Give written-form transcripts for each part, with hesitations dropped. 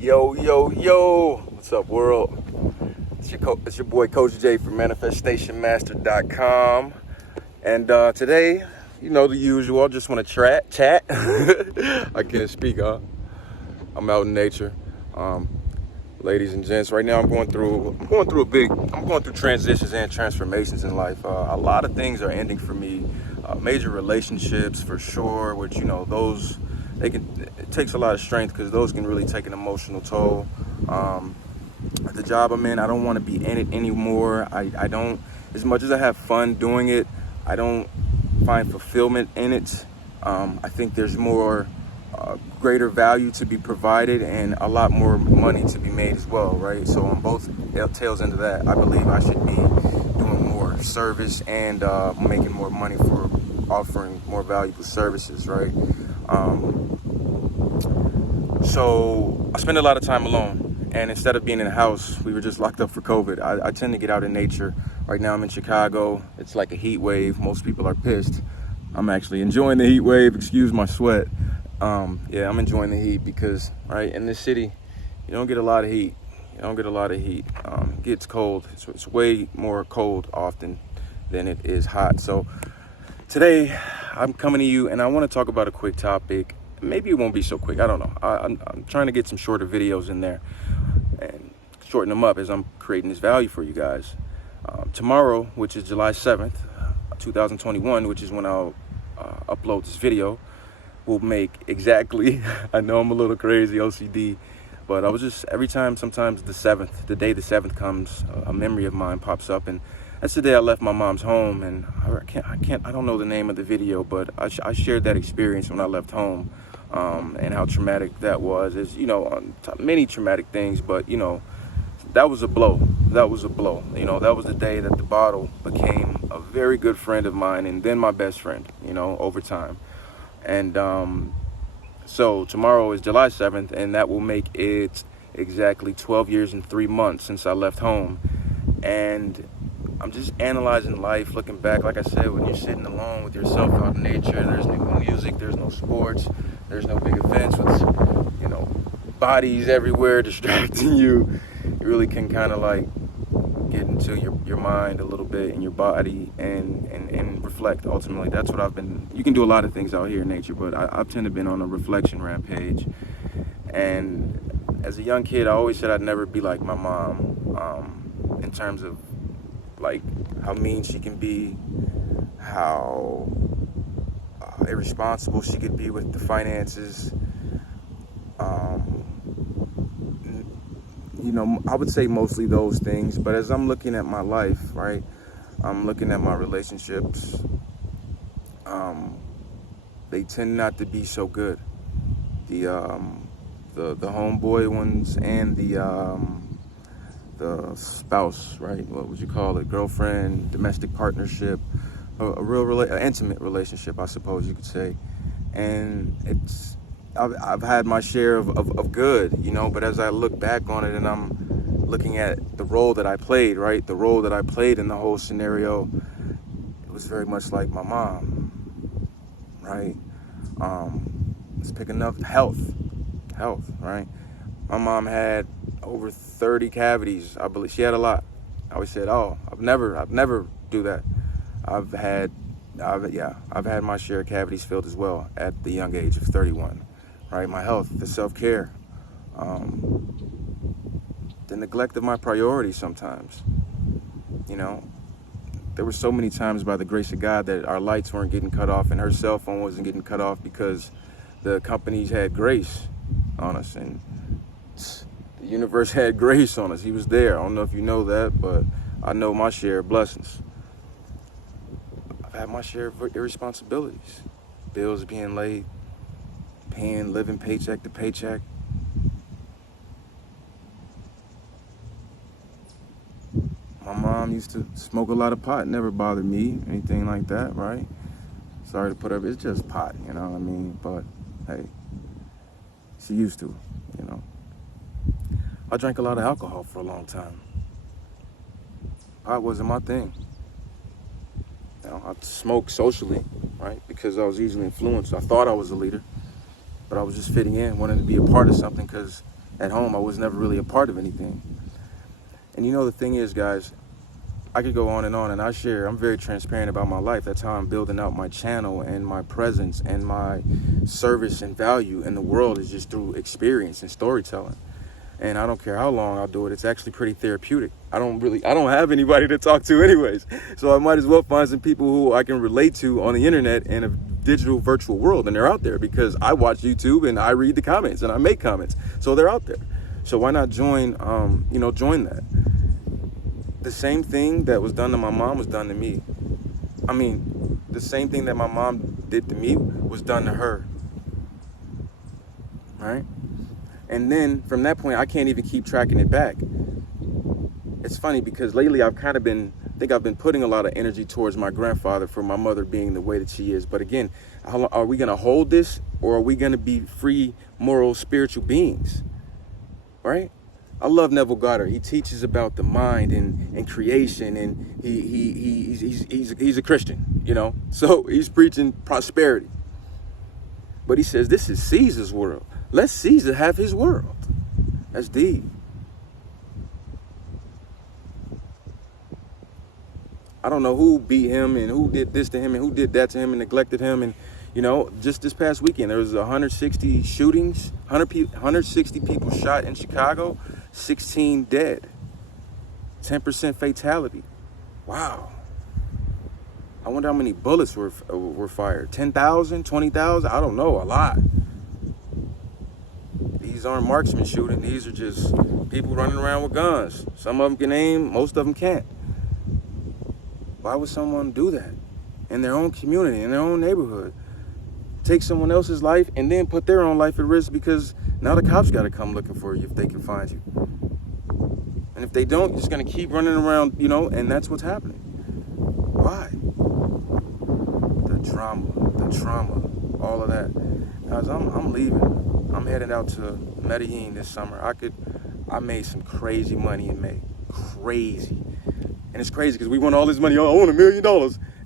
Yo, yo, yo. What's up, world? It's your boy, Coach J from ManifestationMaster.com. And today, you know the usual. I just want to chat. I can't speak, huh? I'm out in nature. Ladies and gents, right now I'm going through transitions and transformations in life. A lot of things are ending for me. Major relationships for sure, which, you know, it takes a lot of strength because those can really take an emotional toll. The job I'm in, I don't want to be in it anymore. I don't, as much as I have fun doing it, I don't find fulfillment in it. I think there's more greater value to be provided and a lot more money to be made as well, right? So on both tails into that, I believe I should be doing more service and making more money for offering more valuable services, right? So I spend a lot of time alone, and instead of being in the house, we were just locked up for COVID. I tend to get out in nature. Right now I'm in Chicago. It's like a heat wave. Most people are pissed. I'm actually enjoying the heat wave. Excuse my sweat. Yeah, I'm enjoying the heat because, right, in this city, you don't get a lot of heat. It gets cold. So it's way more cold often than it is hot. So today I'm coming to you and I want to talk about a quick topic. Maybe it won't be so quick. I don't know. I'm trying to get some shorter videos in there and shorten them up as I'm creating this value for you guys. Tomorrow, which is July 7th, 2021, which is when I'll upload this video, will make exactly, I know I'm a little crazy, OCD, but I was just, every time, sometimes the day the 7th comes, a memory of mine pops up, and that's the day I left my mom's home, and I don't know the name of the video, but I shared that experience when I left home, and how traumatic that was. As you know, many traumatic things, but you know, that was a blow. You know, that was the day that the bottle became a very good friend of mine, and then my best friend, you know, over time. And so tomorrow is July 7th, and that will make it exactly 12 years and 3 months since I left home. And I'm just analyzing life, looking back. Like I said, when you're sitting alone with yourself out in nature, there's no music, there's no sports, there's no big events with, you know, bodies everywhere distracting you. You really can kind of like get into your mind a little bit and your body and reflect. Ultimately, that's what I've been. You can do a lot of things out here in nature, but I've tend to been on a reflection rampage. And as a young kid, I always said I'd never be like my mom, in terms of like how mean she can be, how irresponsible she could be with the finances. You know, I would say mostly those things, but as I'm looking at my life, right, I'm looking at my relationships, they tend not to be so good. The homeboy ones and the spouse, right, what would you call it, girlfriend, domestic partnership, a real intimate relationship, I suppose you could say. And I've had my share of good, you know, but as I look back on it and I'm looking at the role that I played, right, the role that I played in the whole scenario, it was very much like my mom, right? Let's pick enough health, right? My mom had over 30 cavities. I believe she had a lot. I always said, oh, I've never do that. I've had my share of cavities filled as well at the young age of 31. Right, my health, the self-care, the neglect of my priorities sometimes. You know, there were so many times by the grace of God that our lights weren't getting cut off and her cell phone wasn't getting cut off because the companies had grace on us and the universe had grace on us. He was there. I don't know if you know that, but I know my share of blessings. I've had my share of irresponsibilities, bills being late, living paycheck to paycheck. My mom used to smoke a lot of pot, never bothered me, anything like that, right? Sorry to put up, it's just pot, you know what I mean? But hey, she used to, you know. I drank a lot of alcohol for a long time. Pot wasn't my thing. You know, I smoked socially, right? Because I was easily influenced. I thought I was a leader, but I was just fitting in, wanting to be a part of something because At home, I was never really a part of anything. And you know, the thing is, guys, I could go on, and I'm very transparent about my life. That's how I'm building out my channel and my presence and my service and value in the world, is just through experience and storytelling. And I don't care how long I'll do it. It's actually pretty therapeutic. I don't have anybody to talk to anyways. So I might as well find some people who I can relate to on the internet in a digital virtual world. And they're out there because I watch YouTube and I read the comments and I make comments. So they're out there. So why not join that? The same thing that was done to my mom was done to me. I mean, the same thing that my mom did to me was done to her. Right? And then from that point, I can't even keep tracking it back. It's funny because lately I've been putting a lot of energy towards my grandfather for my mother being the way that she is. But again, are we going to hold this, or are we going to be free, moral, spiritual beings? Right? I love Neville Goddard. He teaches about the mind and creation, and he's a Christian, you know. So he's preaching prosperity. But he says this is Caesar's world. Let Caesar have his world. That's deep. I don't know who beat him and who did this to him and who did that to him and neglected him. And, you know, just this past weekend, there was 160 shootings, 160 people shot in Chicago, 16 dead, 10% fatality. Wow. I wonder how many bullets were fired. 10,000, 20,000? I don't know, a lot. These aren't marksman shooting. These are just people running around with guns. Some of them can aim, most of them can't. Why would someone do that in their own community, in their own neighborhood? Take someone else's life and then put their own life at risk, because now the cops got to come looking for you if they can find you. And if they don't, you're just going to keep running around, you know, and that's what's happening. Why? The trauma, all of that. Guys, I'm leaving. I'm heading out to Medellin this summer. I made some crazy money in May. Crazy. And it's crazy because we won all this money. Oh, I want $1 million.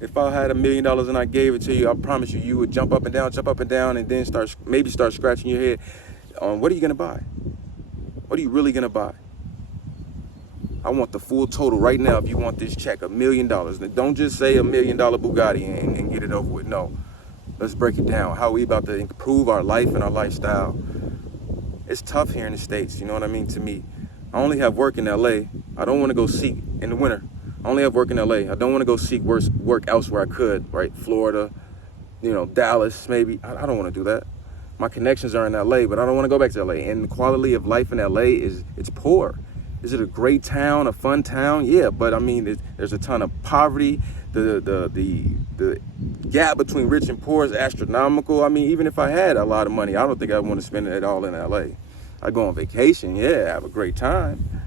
If I had $1 million and I gave it to you, I promise you would jump up and down, and then start scratching your head. What are you going to buy? What are you really going to buy? I want the full total right now. If you want this check, $1 million. Don't just say $1 million Bugatti and get it over with. No. Let's break it down. How are we about to improve our life and our lifestyle? It's tough here in the States, you know what I mean, to me. I only have work in LA. I don't want to go seek in the winter. I only have work in LA. I don't want to go seek work elsewhere I could, right? Florida, you know, Dallas, maybe. I don't want to do that. My connections are in LA, but I don't want to go back to LA. And the quality of life in LA it's poor. Is it a great town, a fun town? Yeah, but I mean, there's a ton of poverty. The gap between rich and poor is astronomical. I mean, even if I had a lot of money, I don't think I'd want to spend it all in LA. I'd go on vacation, yeah, have a great time.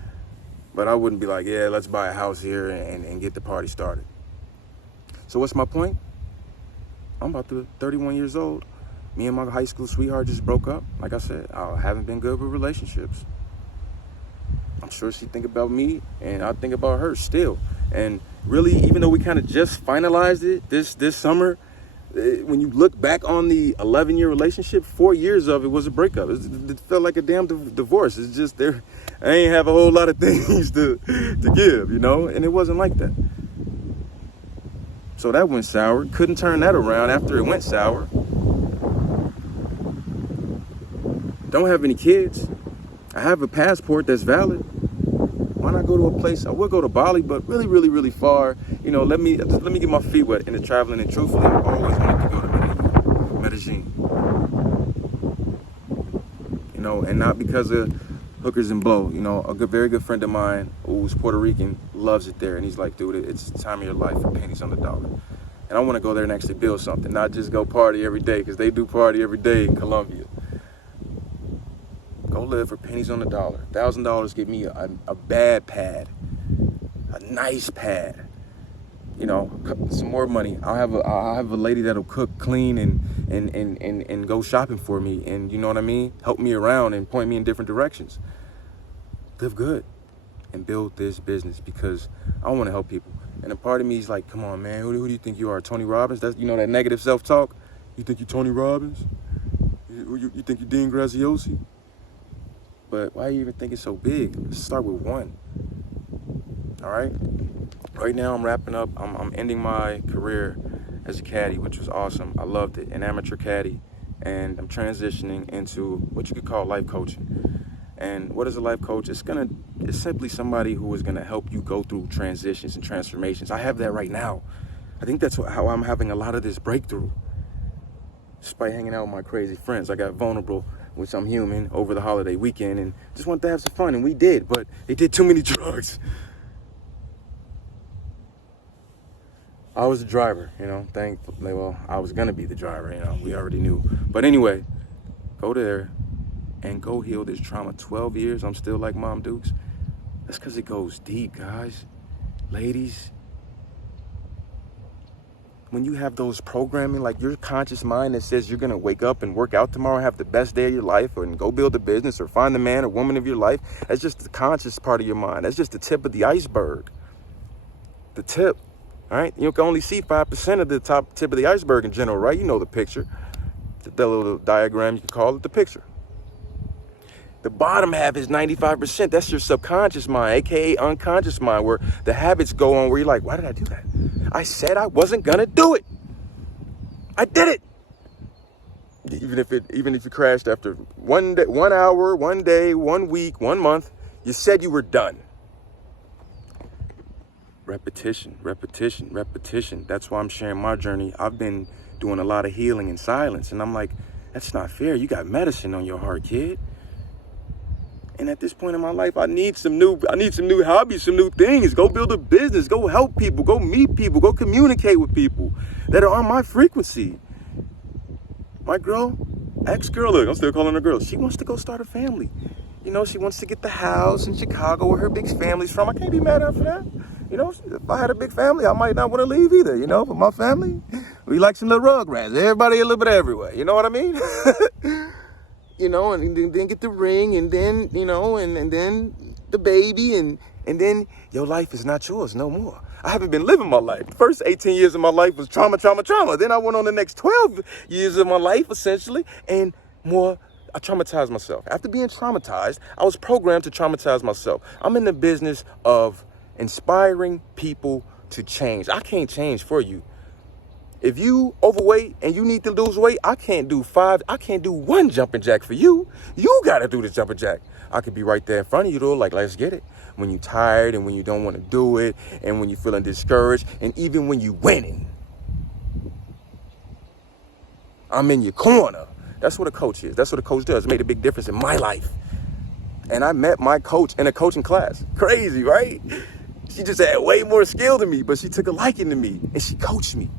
But I wouldn't be like, yeah, let's buy a house here and get the party started. So what's my point? I'm about to 31 years old. Me and my high school sweetheart just broke up. Like I said, I haven't been good with relationships. I'm sure she think about me and I think about her still. And really, even though we kind of just finalized it this summer, when you look back on the 11-year relationship, 4 years of it was a breakup. It felt like a damn divorce. It's just I ain't have a whole lot of things to give, you know, and it wasn't like that. So that went sour. Couldn't turn that around after it went sour. Don't have any kids. I have a passport that's valid. Why not go to a place? I would go to Bali, but really, really, really far. You know, let me get my feet wet into traveling. And truthfully, I've always wanted to go to Medellin. You know, and not because of hookers and blow. You know, very good friend of mine who's Puerto Rican loves it there, and he's like, dude, it's the time of your life for pennies on the dollar. And I want to go there and actually build something, not just go party every day, because they do party every day in Colombia. Go live for pennies on the dollar. $1,000 get me a bad pad, a nice pad. You know, some more money. I'll have a lady that'll cook, clean, and go shopping for me, and you know what I mean? Help me around and point me in different directions. Live good and build this business, because I want to help people. And a part of me is like, come on, man, who do you think you are, Tony Robbins? That's, you know, that negative self-talk. You think you're Tony Robbins? You think you're Dean Graziosi? But why you even think it's so big? Let's start with one. All right. Right now I'm wrapping up. I'm ending my career as a caddy, which was awesome. I loved it, an amateur caddy, and I'm transitioning into what you could call life coaching. And what is a life coach? It's simply somebody who is gonna help you go through transitions and transformations. I have that right now. I think that's how I'm having a lot of this breakthrough. Despite hanging out with my crazy friends, I got vulnerable, which I'm human, over the holiday weekend, and just wanted to have some fun, and we did, but they did too many drugs. I was the driver, thankfully. Well, I was gonna be the driver, we already knew. But anyway, go there and go heal this trauma. 12 years, I'm still like Mom Dukes. That's because it goes deep, guys. Ladies, when you have those programming, like your conscious mind that says you're gonna wake up and work out tomorrow, have the best day of your life, or go build a business, or find the man or woman of your life, that's just the conscious part of your mind. That's just the tip of the iceberg. The tip. All right, you can only see 5% of the top tip of the iceberg in general, right? You know the picture, the little diagram, you can call it the picture. The bottom half is 95%. That's your subconscious mind, aka unconscious mind, where the habits go on, where you're like, why did I do that? I said I wasn't gonna do it. I did it. Even if you crashed after 1 day, 1 hour, 1 day, 1 week, 1 month, you said you were done. Repetition, repetition, repetition. That's why I'm sharing my journey. I've been doing a lot of healing in silence, and I'm like, that's not fair. You got medicine on your heart, kid. And at this point in my life, I need some new hobbies, some new things. Go build a business, go help people, go meet people, go communicate with people that are on my frequency. My ex-girl, look, I'm still calling her girl. She wants to go start a family. She wants to get the house in Chicago where her big family's from. I can't be mad at her for that. If I had a big family, I might not want to leave either, but my family, we like some little rugrats. Everybody a little bit everywhere, you know what I mean? And then get the ring, and then, and then the baby, and then your life is not yours no more. I haven't been living my life. The first 18 years of my life was trauma, trauma, trauma. Then I went on the next 12 years of my life, essentially, and more. I traumatized myself. After being traumatized, I was programmed to traumatize myself. I'm in the business of inspiring people to change. I can't change for you. If you overweight and you need to lose weight, I can't do 1 jumping jack for you. You got to do the jumping jack. I could be right there in front of you though, like, let's get it. When you're tired and when you don't want to do it, and when you're feeling discouraged, and even when you're winning, I'm in your corner. That's what a coach is. That's what a coach does. It made a big difference in my life. And I met my coach in a coaching class. Crazy, right? She just had way more skill than me, but she took a liking to me and she coached me.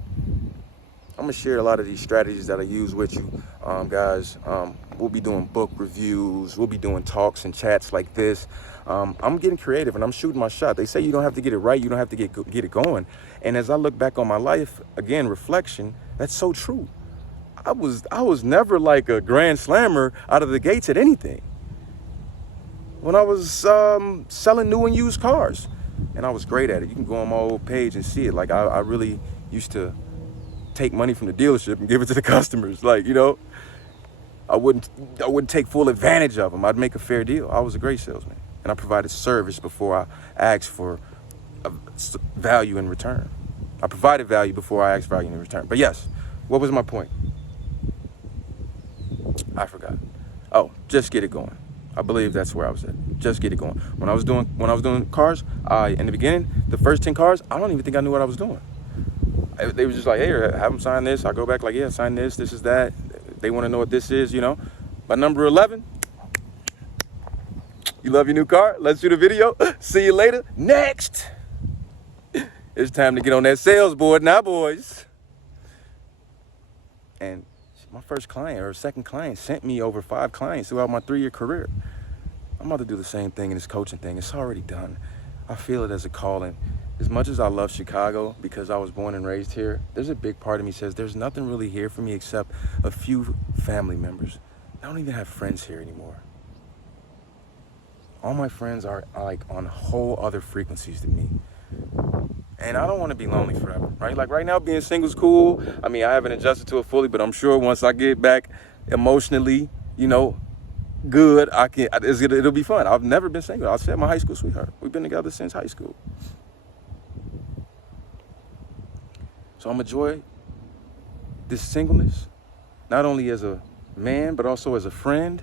I'm gonna share a lot of these strategies that I use with you, guys. We'll be doing book reviews. We'll be doing talks and chats like this. I'm getting creative and I'm shooting my shot. They say you don't have to get it right. You don't have to get it going. And as I look back on my life, again, reflection, that's so true. I was never like a grand slammer out of the gates at anything. When I was selling new and used cars, and I was great at it. You can go on my old page and see it. Like I really used to take money from the dealership and give it to the customers. Like, I wouldn't take full advantage of them. I'd make a fair deal. I was a great salesman, and I provided service before I asked for value in return. I provided value before I asked value in return. But yes, what was my point? I forgot. Oh, just get it going. I believe that's where I was at. Just get it going. When I was doing cars, in the beginning, the first 10 cars, I don't even think I knew what I was doing. They were just like, hey, have them sign this. I go back like, yeah, sign this. This is that. They want to know what this is, By number 11, you love your new car? Let's do the video. See you later. Next. It's time to get on that sales board now, boys. And my first client or second client sent me over 5 clients throughout my 3-year career. I'm about to do the same thing in this coaching thing. It's already done. I feel it as a calling. As much as I love Chicago because I was born and raised here, there's a big part of me says there's nothing really here for me except a few family members. I don't even have friends here anymore. All my friends are like on whole other frequencies than me. And I don't want to be lonely forever, right? Like right now, being single is cool. I haven't adjusted to it fully, but I'm sure once I get back emotionally, good. It'll be fun. I've never been single. I said my high school sweetheart. We've been together since high school. So I'm enjoy this singleness, not only as a man, but also as a friend,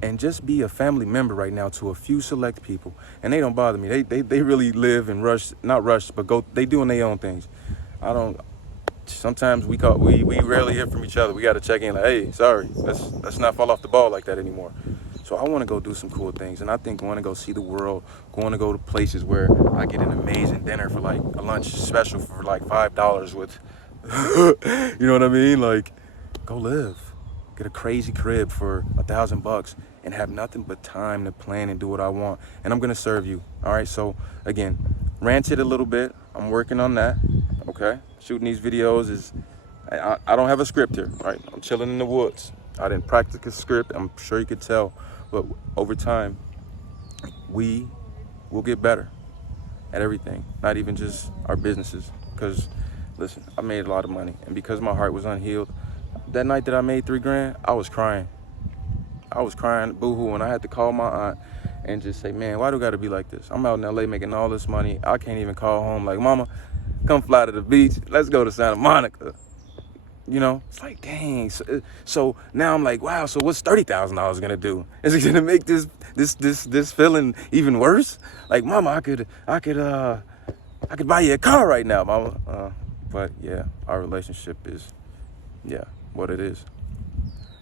and just be a family member right now to a few select people. And they don't bother me. They really live and not rush, but they doing their own things. Sometimes we rarely hear from each other. We got to check in like, hey, sorry, let's not fall off the ball like that anymore. So I want to go do some cool things. And I think going to go see the world, going to go to places where I get an amazing dinner for like a lunch special for like $5 with, you know what I mean? Like, go live, get a crazy crib for $1,000 and have nothing but time to plan and do what I want. And I'm going to serve you. All right. So again, ranted a little bit. I'm working on that. Okay. Shooting these videos I don't have a script here, right? I'm chilling in the woods. I didn't practice a script. I'm sure you could tell, but over time, we will get better at everything, not even just our businesses. Because listen, I made a lot of money, and because my heart was unhealed, that night that I made $3 grand, I was crying. I was crying boo-hoo, and I had to call my aunt and just say, man, why do it gotta be like this? I'm out in LA making all this money. I can't even call home like, mama, come fly to the beach. Let's go to Santa Monica. You know, it's like, dang. So now I'm like, wow. So what's $30,000 gonna do? Is it gonna make this feeling even worse? Like, mama, I could buy you a car right now, mama. But yeah, our relationship is, what it is.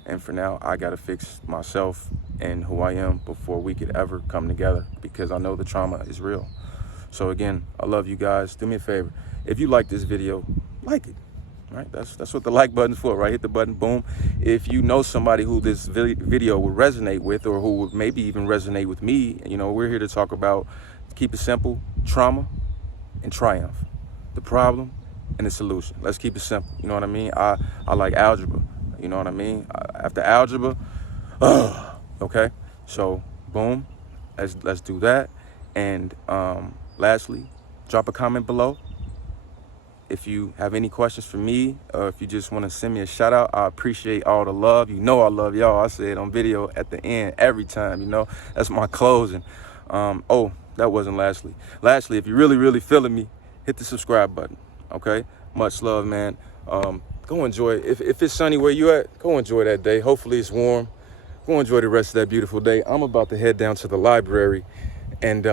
And for now, I gotta fix myself and who I am before we could ever come together, because I know the trauma is real. So again, I love you guys. Do me a favor. If you like this video, like it. Right? That's what the like button's for, right? Hit the button, boom. If you know somebody who this video would resonate with, or who would maybe even resonate with me, you know, we're here to talk about, keep it simple, trauma and triumph. The problem and the solution. Let's keep it simple. You know what I mean? I like algebra. You know what I mean? After algebra, okay? So, boom, let's do that. And lastly, drop a comment below. If you have any questions for me, or if you just want to send me a shout out, I appreciate all the love. You know I love y'all. I say it on video at the end every time, you know. That's my closing. Oh, that wasn't lastly. Lastly, if you're really, really feeling me, hit the subscribe button, okay? Much love, man. Go enjoy it. If it's sunny where you at, go enjoy that day. Hopefully it's warm. Go enjoy the rest of that beautiful day. I'm about to head down to the library and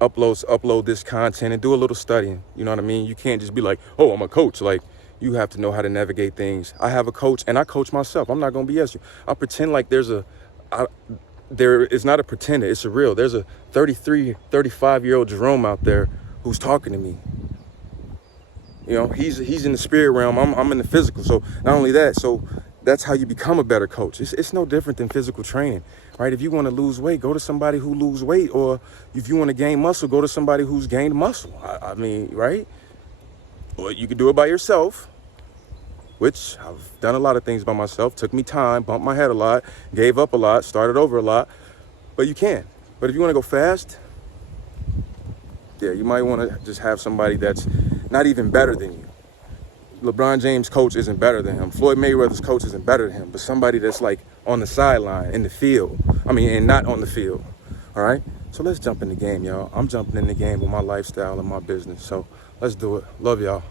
upload this content and do a little studying. You know what I mean? You can't just be like, oh, I'm a coach. Like, you have to know how to navigate things. I have a coach and I coach myself. I'm not going to BS you. I pretend like there is not a pretender. It's a real. There's a 33, 35-year-old Jerome out there who's talking to me. You know, he's in the spirit realm. I'm in the physical. So not only that, so that's how you become a better coach. It's no different than physical training, right? If you want to lose weight, go to somebody who lose weight. Or if you want to gain muscle, go to somebody who's gained muscle. I mean, right? Or you can do it by yourself, which I've done a lot of things by myself. Took me time, bumped my head a lot, gave up a lot, started over a lot. But you can. But if you want to go fast, yeah, you might want to just have somebody that's not even better than you. LeBron James' coach isn't better than him. Floyd Mayweather's coach isn't better than him. But somebody that's like on the sideline, in the field. I mean, and not on the field. All right? So let's jump in the game, y'all. I'm jumping in the game with my lifestyle and my business. So let's do it. Love y'all.